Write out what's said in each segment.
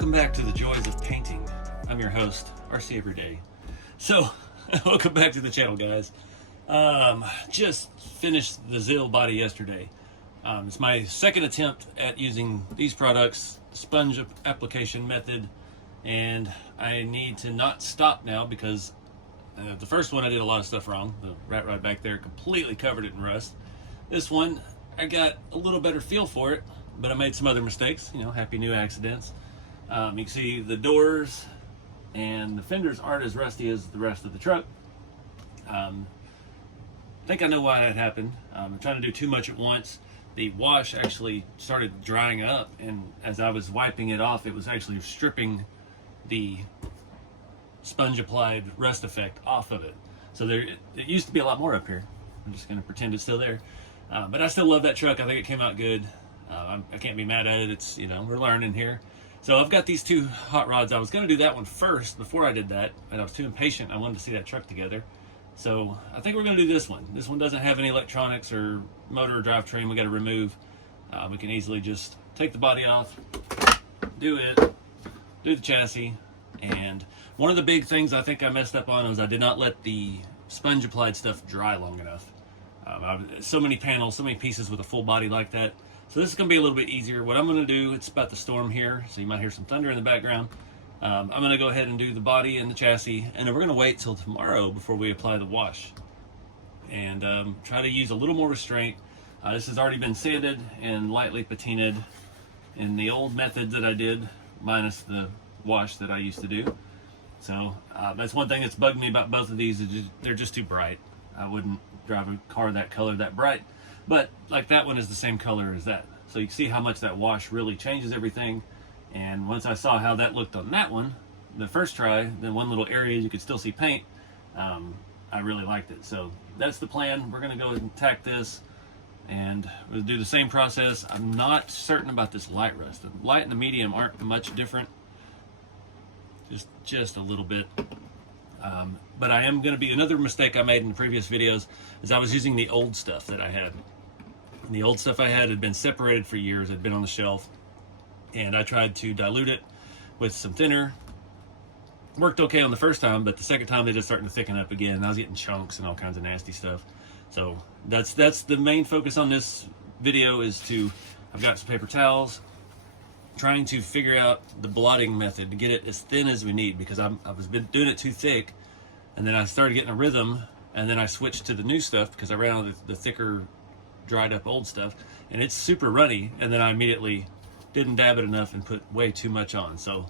Welcome back to the Joys of Painting. I'm your host, RC Everyday. So, welcome back to the channel, guys. Just finished the Zill body yesterday. It's my second attempt at using these products, sponge application method, and I need to not stop now because the first one I did a lot of stuff wrong. The rat rod back there completely covered it in rust. This one, I got a little better feel for it, but I made some other mistakes, happy new accidents. You can see the doors and the fenders aren't as rusty as the rest of the truck. I think I know why that happened. I'm trying to do too much at once. The wash actually started drying up, and as I was wiping it off, it was actually stripping the sponge applied rust effect off of it. So it used to be a lot more up here. I'm just going to pretend it's still there. But I still love that truck. I think it came out good. I can't be mad at it. It's, we're learning here. So I've got these two hot rods. I was going to do that one first before I did that, but I was too impatient. I wanted to see that truck together. So I think we're going to do this one. This one doesn't have any electronics or motor or drivetrain we got to remove. We can easily just take the body off, do the chassis. And one of the big things I think I messed up on was I did not let the sponge applied stuff dry long enough. So many panels, so many pieces with a full body like that. So this is going to be a little bit easier. What I'm going to do, it's about to storm here, so you might hear some thunder in the background. I'm going to go ahead and do the body and the chassis, and then we're going to wait till tomorrow before we apply the wash. And try to use a little more restraint. This has already been sanded and lightly patinaed in the old method that I did, minus the wash that I used to do. So that's one thing that's bugged me about both of these, is they're just too bright. I wouldn't drive a car that color that bright. But like that one is the same color as that. So you can see how much that wash really changes everything. And once I saw how that looked on that one, the first try, then one little area you could still see paint, I really liked it. So that's the plan. We're going to go ahead and tack this and we'll do the same process. I'm not certain about this light rust. The light and the medium aren't much different, just a little bit. But I am going to be, another mistake I made in the previous videos is I was using the old stuff that I had. And the old stuff I had been separated for years, had been on the shelf, and I tried to dilute it with some thinner. Worked okay on the first time, but the second time they just starting to thicken up again. I was getting chunks and all kinds of nasty stuff. So that's the main focus on this video, is I've got some paper towels, trying to figure out the blotting method to get it as thin as we need, because I was been doing it too thick, and then I started getting a rhythm, and then I switched to the new stuff because I ran out of the thicker, dried up old stuff, and it's super runny, and then I immediately didn't dab it enough and put way too much on. So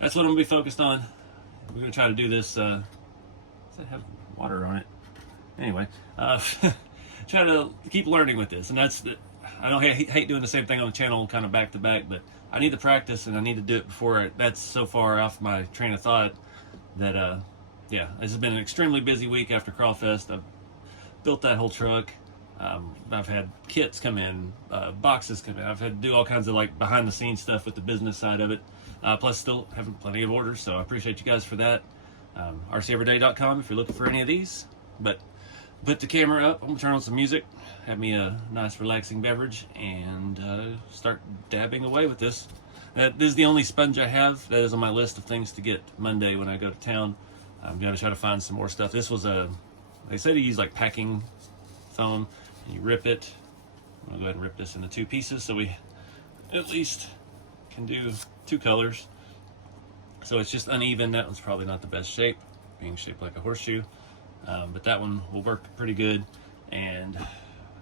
that's what I'm gonna be focused on. We're gonna try to do this. Does it have water on it? Anyway, try to keep learning with this, and I don't hate doing the same thing on the channel kind of back to back, but I need to practice and I need to do it before that's so far off my train of thought that yeah, this has been an extremely busy week after Crawfest. I've built that whole truck. I've had kits come in, boxes come in. I've had to do all kinds of like behind the scenes stuff with the business side of it. Plus still having plenty of orders, so I appreciate you guys for that. RCEveryday.com if you're looking for any of these. But put the camera up, I'm gonna turn on some music, have me a nice relaxing beverage, and start dabbing away with this. This is the only sponge I have. That is on my list of things to get Monday when I go to town. I'm gonna try to find some more stuff. This was they said to use like packing foam, and you rip it. I'm gonna go ahead and rip this into two pieces so we at least can do two colors. So it's just uneven. That one's probably not the best shape, being shaped like a horseshoe. But that one will work pretty good, and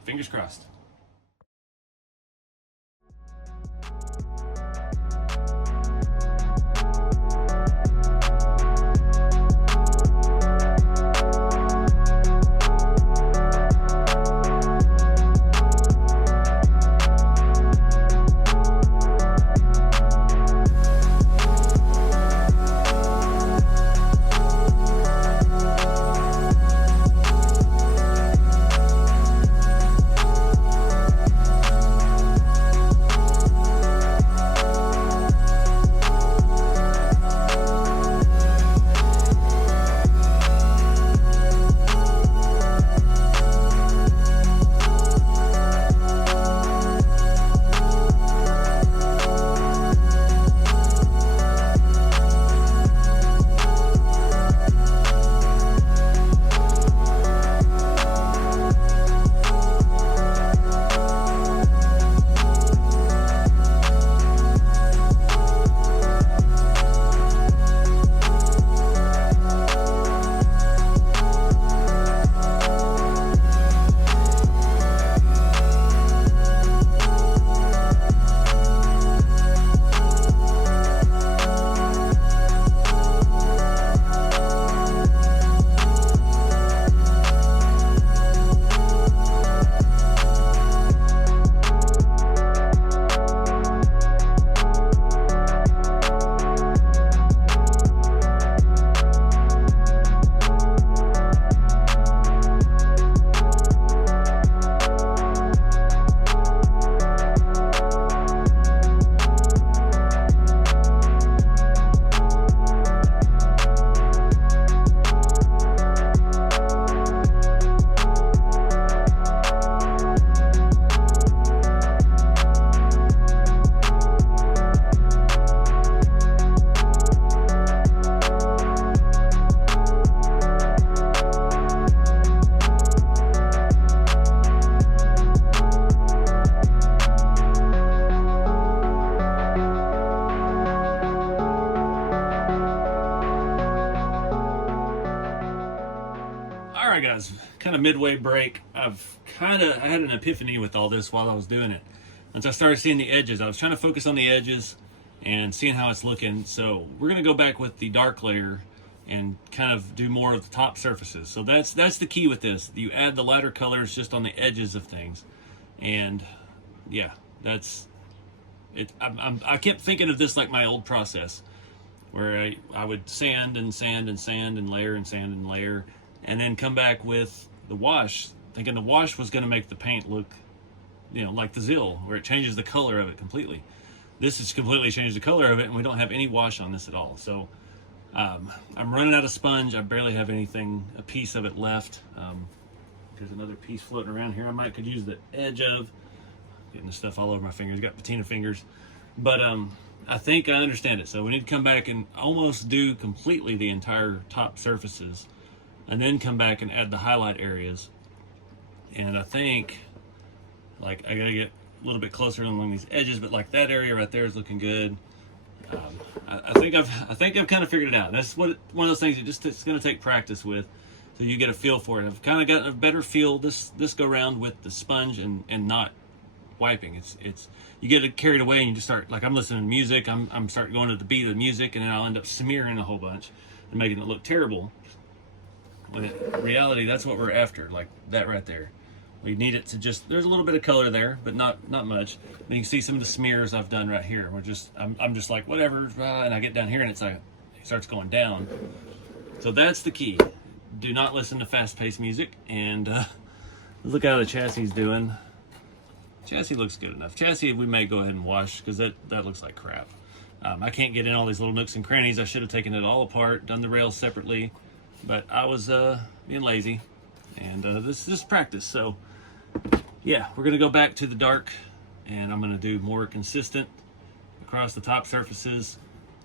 fingers crossed. Midway break, I had an epiphany with all this while I was doing it. Once I started seeing the edges, I was trying to focus on the edges and seeing how it's looking. So we're going to go back with the dark layer and kind of do more of the top surfaces. So that's the key with this. You add the lighter colors just on the edges of things. And yeah, that's it. I kept thinking of this like my old process, where I would sand and sand and sand and layer and sand and layer, and then come back with the wash, thinking the wash was going to make the paint look, like the Zill, where it changes the color of it completely. This has completely changed the color of it, and we don't have any wash on this at all. So I'm running out of sponge. I barely have a piece of it left. There's another piece floating around here I could use the edge of. Getting the stuff all over my fingers. Got patina fingers. But I think I understand it. So we need to come back and almost do completely the entire top surfaces, and then come back and add the highlight areas. And I think, I gotta get a little bit closer along these edges, but that area right there is looking good. I think I've kind of figured it out. That's one of those things it's going to take practice with, so you get a feel for it. I've kind of gotten a better feel this go round with the sponge and not wiping. It's you get carried away and you just start, I'm listening to music. I'm starting going to the beat of the music, and then I'll end up smearing a whole bunch and making it look terrible. When in reality, that's what we're after, like that right there. We need it to there's a little bit of color there, but not much. And you can see some of the smears I've done right here. I'm just like, whatever, and I get down here and it starts going down. So that's the key. Do not listen to fast-paced music. And look how the chassis is doing. Chassis looks good enough. Chassis we may go ahead and wash, because that looks like crap. I can't get in all these little nooks and crannies. I should have taken it all apart, done the rails separately, but I was being lazy. And this is practice. So yeah, we're going to go back to the dark, and I'm going to do more consistent across the top surfaces,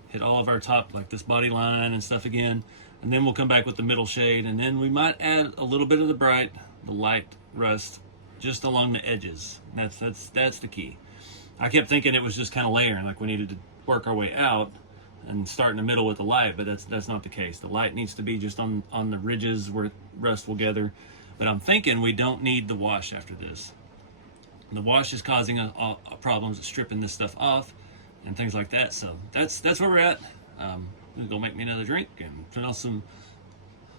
hit all of our top, like this body line and stuff again, and then we'll come back with the middle shade, and then we might add a little bit of the light rust just along the edges. That's the key. I kept thinking it was just kind of layering, like we needed to work our way out and start in the middle with the light, but that's not the case. The light needs to be just on the ridges where rust will gather. But I'm thinking we don't need the wash after this. The wash is causing problems stripping this stuff off and things like that. So that's where we're at. I'm gonna go make me another drink and put on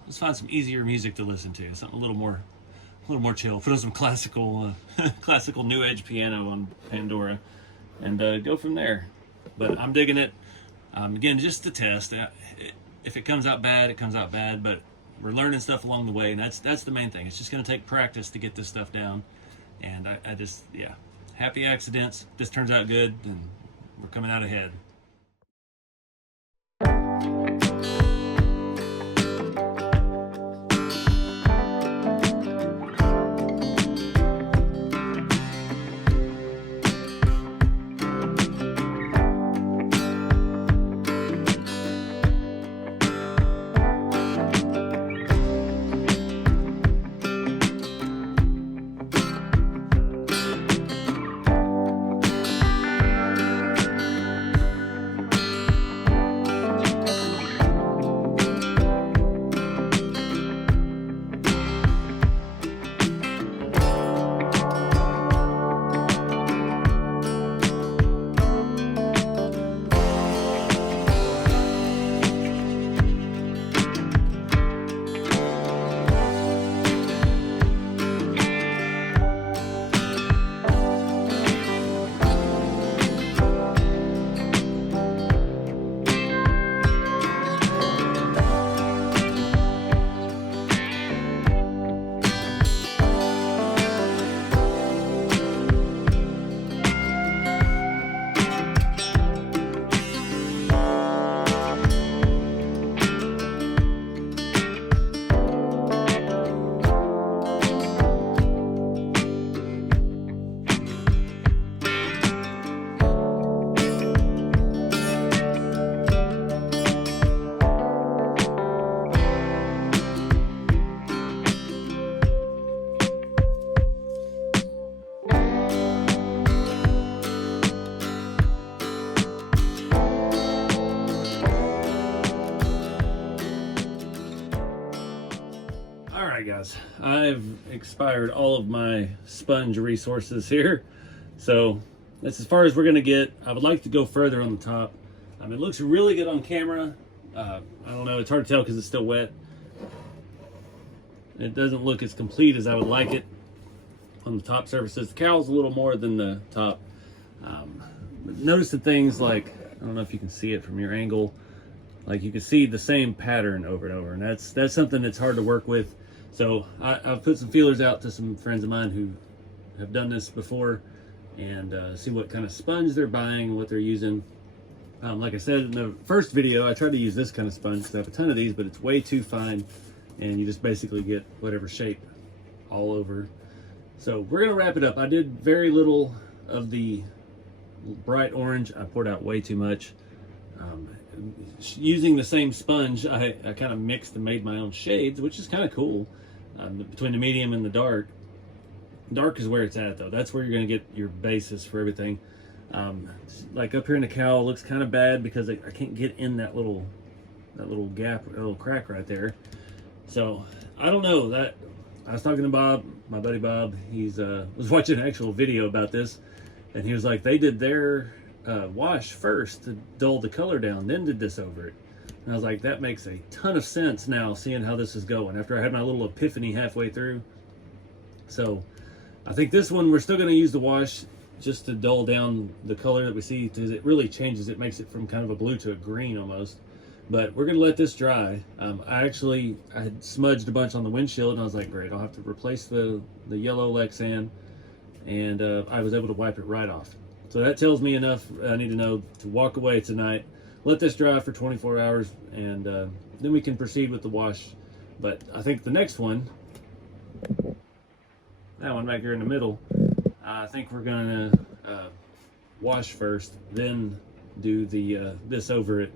let's find some easier music to listen to, something a little more chill. Put on some classical new age piano on Pandora, and go from there. But I'm digging it. Again, just to test. If it comes out bad, it comes out bad, but we're learning stuff along the way, and that's the main thing. It's just going to take practice to get this stuff down. And I just, happy accidents. This turns out good, and we're coming out ahead. guys, I've expired all of my sponge resources here, so that's as far as we're gonna get. I would like to go further on the top. It looks really good on camera. I don't know, it's hard to tell because it's still wet. It doesn't look as complete as I would like it on the top surfaces. The cowl's a little more than the top. Notice the things like, I don't know if you can see it from your angle, like you can see the same pattern over and over, and that's something that's hard to work with. So I've put some feelers out to some friends of mine who have done this before, and see what kind of sponge they're buying, what they're using. Like I said in the first video, I tried to use this kind of sponge because I have a ton of these, but it's way too fine, and you just basically get whatever shape all over. So we're gonna wrap it up. I did very little of the bright orange. I poured out way too much. Using the same sponge, I kind of mixed and made my own shades, which is kind of cool, between the medium and the dark. Dark is where it's at, though. That's where you're going to get your basis for everything. Like up here in the cowl, looks kind of bad because I can't get in that little gap, that little crack right there. So I don't know. That I was talking to Bob, my buddy Bob. He's was watching an actual video about this, and he was like, they did their wash first to dull the color down, then did this over it. And I was like, that makes a ton of sense now, seeing how this is going after I had my little epiphany halfway through. So I think this one we're still going to use the wash just to dull down the color that we see, because it really changes. It makes it from kind of a blue to a green almost. But we're going to let this dry. I had smudged a bunch on the windshield, and I was like, great, I'll have to replace the yellow Lexan, and I was able to wipe it right off. So that tells me enough. I need to know to walk away tonight, let this dry for 24 hours, and then we can proceed with the wash. But I think the next one, that one back here in the middle, I think we're gonna wash first, then do the this over it,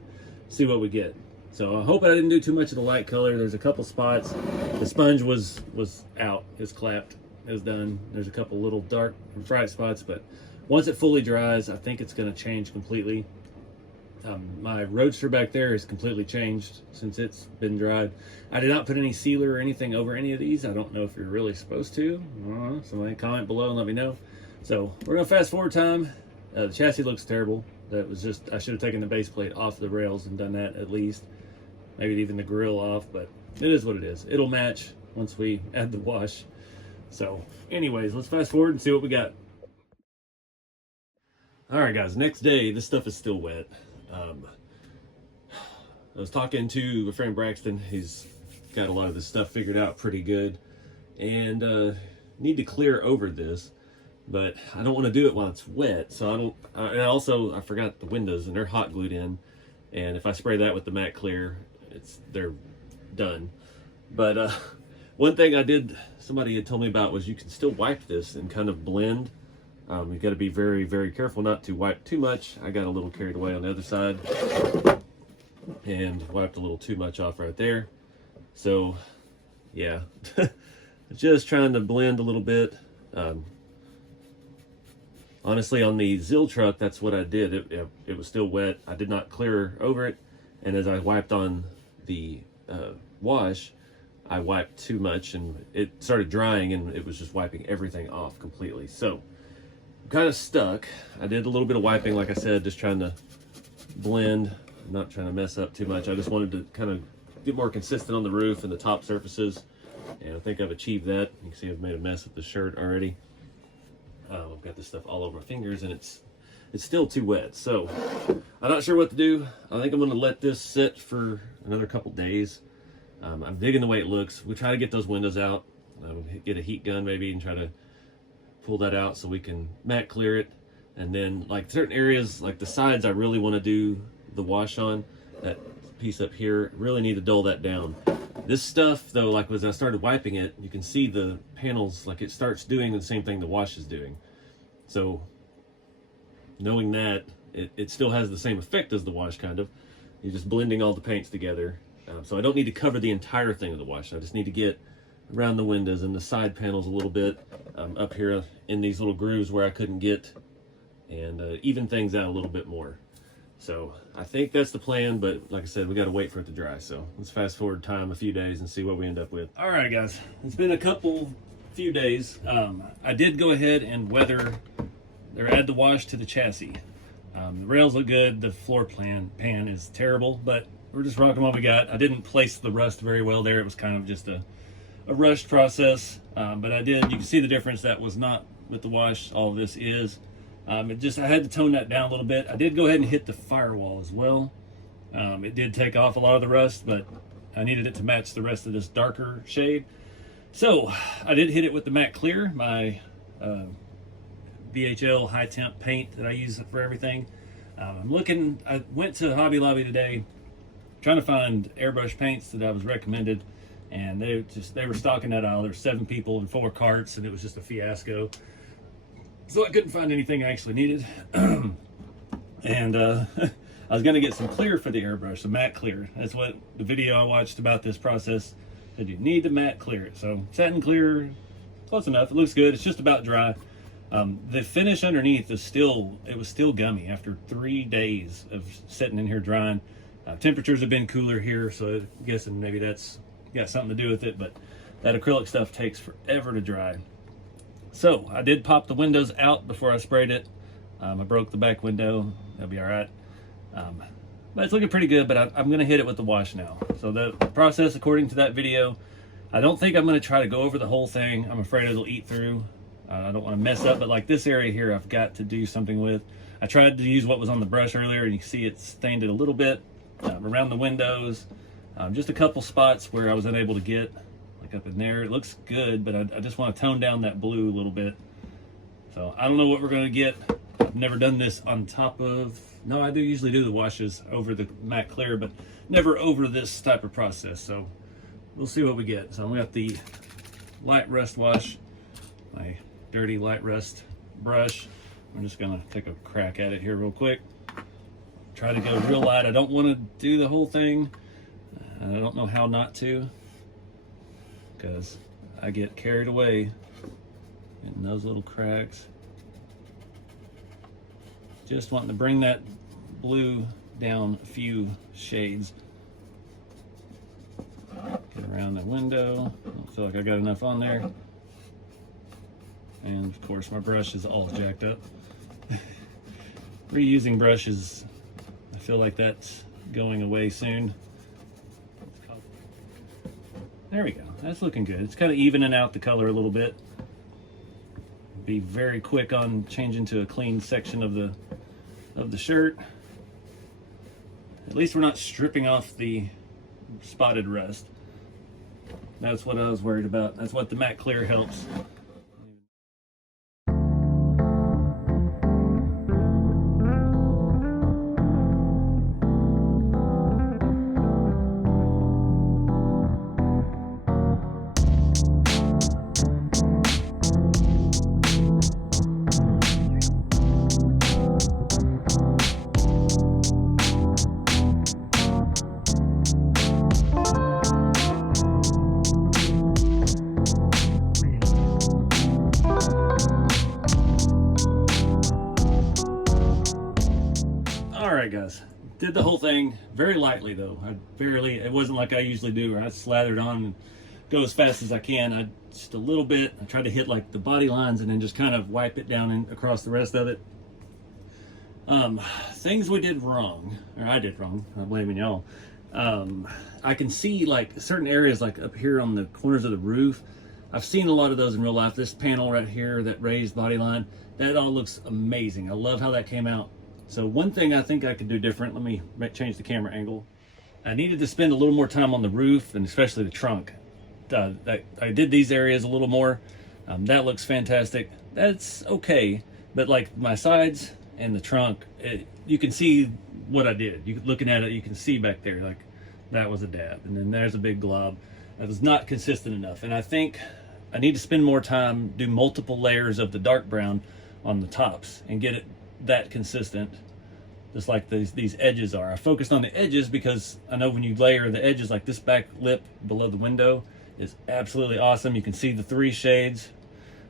see what we get. So I hope I didn't do too much of the light color. There's a couple spots. The sponge was out, it's clapped, it was done. There's a couple little dark bright spots, but once it fully dries, I think it's going to change completely. My Roadster back there is completely changed since it's been dried. I did not put any sealer or anything over any of these. I don't know if you're really supposed to. Somebody comment below and let me know. So we're going to fast forward time. The chassis looks terrible. That was just, I should have taken the base plate off the rails and done that at least. Maybe even the grill off, but it is what it is. It'll match once we add the wash. So anyways, let's fast forward and see what we got. All right, guys, next day, this stuff is still wet. I was talking to a friend, Braxton. He's got a lot of this stuff figured out pretty good, and need to clear over this, but I don't want to do it while it's wet. So I don't, and also I forgot the windows, and they're hot glued in, and if I spray that with the matte clear, they're done. But one thing somebody had told me about was you can still wipe this and kind of blend. You've got to be very, very careful not to wipe too much. I got a little carried away on the other side and wiped a little too much off right there. So yeah, just trying to blend a little bit. Honestly, on the Zill truck, that's what I did. It was still wet. I did not clear over it. And as I wiped on the wash, I wiped too much, and it started drying, and it was just wiping everything off completely. So kind of stuck. I did a little bit of wiping, like I said, just trying to blend, not trying to mess up too much. I just wanted to kind of get more consistent on the roof and the top surfaces, and I think I've achieved that. You can see I've made a mess with the shirt already. I've got this stuff all over my fingers, and it's still too wet. So I'm not sure what to do. I think I'm going to let this sit for another couple days. I'm digging the way it looks. We'll try to get those windows out, get a heat gun maybe, and try to pull that out so we can matte clear it. And then like certain areas, like the sides, I really want to do the wash on. That piece up here, really need to dull that down. This stuff though, like as I started wiping it, you can see the panels, like it starts doing the same thing the wash is doing. So knowing that, it still has the same effect as the wash, kind of. You're just blending all the paints together. So I don't need to cover the entire thing of the wash. I just need to get around the windows and the side panels a little bit, up here in these little grooves where I couldn't get, and even things out a little bit more. So I think that's the plan, but like I said, we got to wait for it to dry. So let's fast forward time a few days and see what we end up with. All right, guys, it's been a few days. I did go ahead and weather or add the wash to the chassis. The rails look good. The floor pan is terrible, but we're just rocking what we got. I didn't place the rust very well there. It was kind of just a rushed process, but I did. You can see the difference. That was not with the wash. All of this is. I had to tone that down a little bit. I did go ahead and hit the firewall as well. It did take off a lot of the rust, but I needed it to match the rest of this darker shade. So I did hit it with the matte clear, my VHL high temp paint that I use for everything. I went to Hobby Lobby today trying to find airbrush paints that I was recommended, and they were stocking that aisle. There were 7 people and 4 carts, and it was just a fiasco. So I couldn't find anything I actually needed. And I was gonna get some clear for the airbrush, some matte clear. That's what the video I watched about this process said. You need to matte clear it. So satin clear, close enough. It looks good. It's just about dry. The finish underneath was still gummy after 3 days of sitting in here drying. Temperatures have been cooler here, so I'm guessing maybe that's got something to do with it, but that acrylic stuff takes forever to dry. So I did pop the windows out before I sprayed it. I broke the back window. That'll be all right. But it's looking pretty good, but I'm gonna hit it with the wash now. So the process according to that video, I don't think I'm gonna try to go over the whole thing. I'm afraid it'll eat through. I don't want to mess up, but like this area here, I've got to do something with. I tried to use what was on the brush earlier, and you can see it stained it a little bit around the windows. Just a couple spots where I was unable to get, like up in there. It looks good, but I just want to tone down that blue a little bit. So I don't know what we're going to get. I've never done this on top of, no, I do usually do the washes over the matte clear, but never over this type of process. So we'll see what we get. So we got the light rust wash, my dirty light rust brush. I'm just gonna take a crack at it here real quick. Try to go real light. I don't want to do the whole thing. I don't know how not to, because I get carried away in those little cracks. Just wanting to bring that blue down a few shades. Get around the window. I don't feel like I got enough on there. And of course my brush is all jacked up. Reusing brushes, I feel like that's going away soon. There we go, that's looking good. It's kind of evening out the color a little bit. Be very quick on changing to a clean section of the shirt. At least we're not stripping off the spotted rust. That's what I was worried about. That's what the matte clear helps. Alright guys, did the whole thing very lightly though. It wasn't like I usually do where I slathered on and go as fast as I can. Just a little bit. I tried to hit like the body lines and then just kind of wipe it down and across the rest of it. Things we did wrong, or I did wrong, I'm blaming y'all. I can see like certain areas like up here on the corners of the roof. I've seen a lot of those in real life. This panel right here, that raised body line, that all looks amazing. I love how that came out. So one thing I think I could do different, let me change the camera angle. I needed to spend a little more time on the roof and especially the trunk. I did these areas a little more. That looks fantastic. That's okay, but like my sides and the trunk, you can see what I did. Looking at it, you can see back there, like that was a dab. And then there's a big glob. That was not consistent enough. And I think I need to spend more time, do multiple layers of the dark brown on the tops and get it that consistent, just like these edges are. I focused on the edges because I know when you layer the edges, like this back lip below the window is absolutely awesome. You can see the 3 shades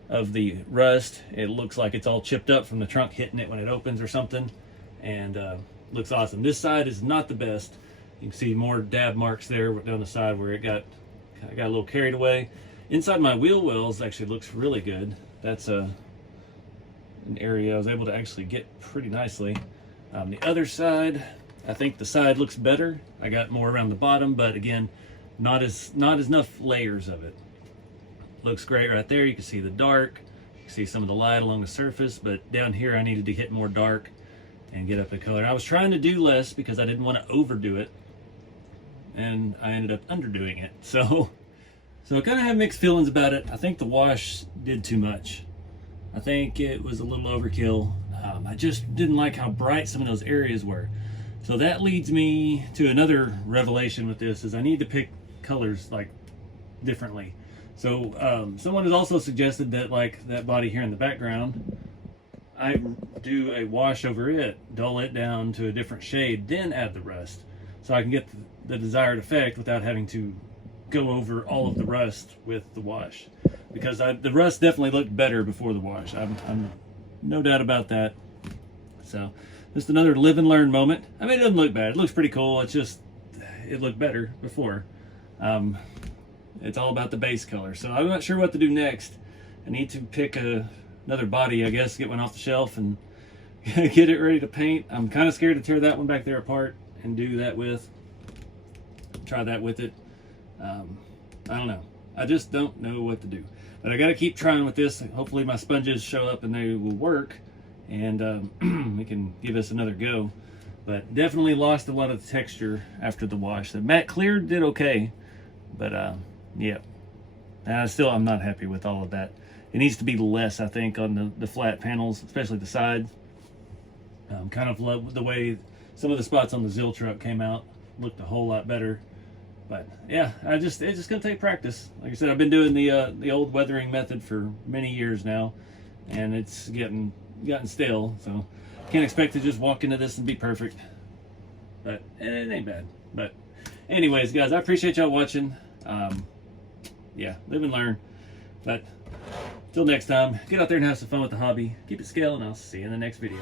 of the rust. It looks like it's all chipped up from the trunk hitting it when it opens or something. And looks awesome. This side is not the best. You can see more dab marks there down the side where I got a little carried away. Inside my wheel wells actually looks really good. That's an area I was able to actually get pretty nicely. The other side, I think the side looks better. I got more around the bottom, but again, not as enough layers of it. Looks great right there. You can see the dark. You can see some of the light along the surface, but down here I needed to hit more dark and get up the color. I was trying to do less because I didn't want to overdo it, and I ended up underdoing it. So I kind of have mixed feelings about it. I think the wash did too much. I think it was a little overkill. I just didn't like how bright some of those areas were. So that leads me to another revelation with this, is I need to pick colors like differently. So someone has also suggested that, like that body here in the background, I do a wash over it, dull it down to a different shade, then add the rust, so I can get the desired effect without having to go over all of the rust with the wash. Because the rust definitely looked better before the wash. I'm no doubt about that. So just another live and learn moment. I mean, it doesn't look bad. It looks pretty cool. It's just, it looked better before. It's all about the base color. So I'm not sure what to do next. I need to pick another body, I guess, get one off the shelf and get it ready to paint. I'm kind of scared to tear that one back there apart and do that with, try that with it. I don't know. I just don't know what to do. But I got to keep trying with this. Hopefully my sponges show up and they will work, and we can give this another go. But definitely lost a lot of the texture after the wash. The matte clear did okay, but yeah. I'm not happy with all of that. It needs to be less, I think, on the flat panels, especially the sides. Kind of love the way some of the spots on the Zill truck came out. Looked a whole lot better. But yeah, it's just gonna take practice. Like I said, I've been doing the old weathering method for many years now, and it's gotten stale. So can't expect to just walk into this and be perfect. But it ain't bad. But anyways, guys, I appreciate y'all watching. Yeah, live and learn. But till next time, get out there and have some fun with the hobby. Keep it scaling. I'll see you in the next video.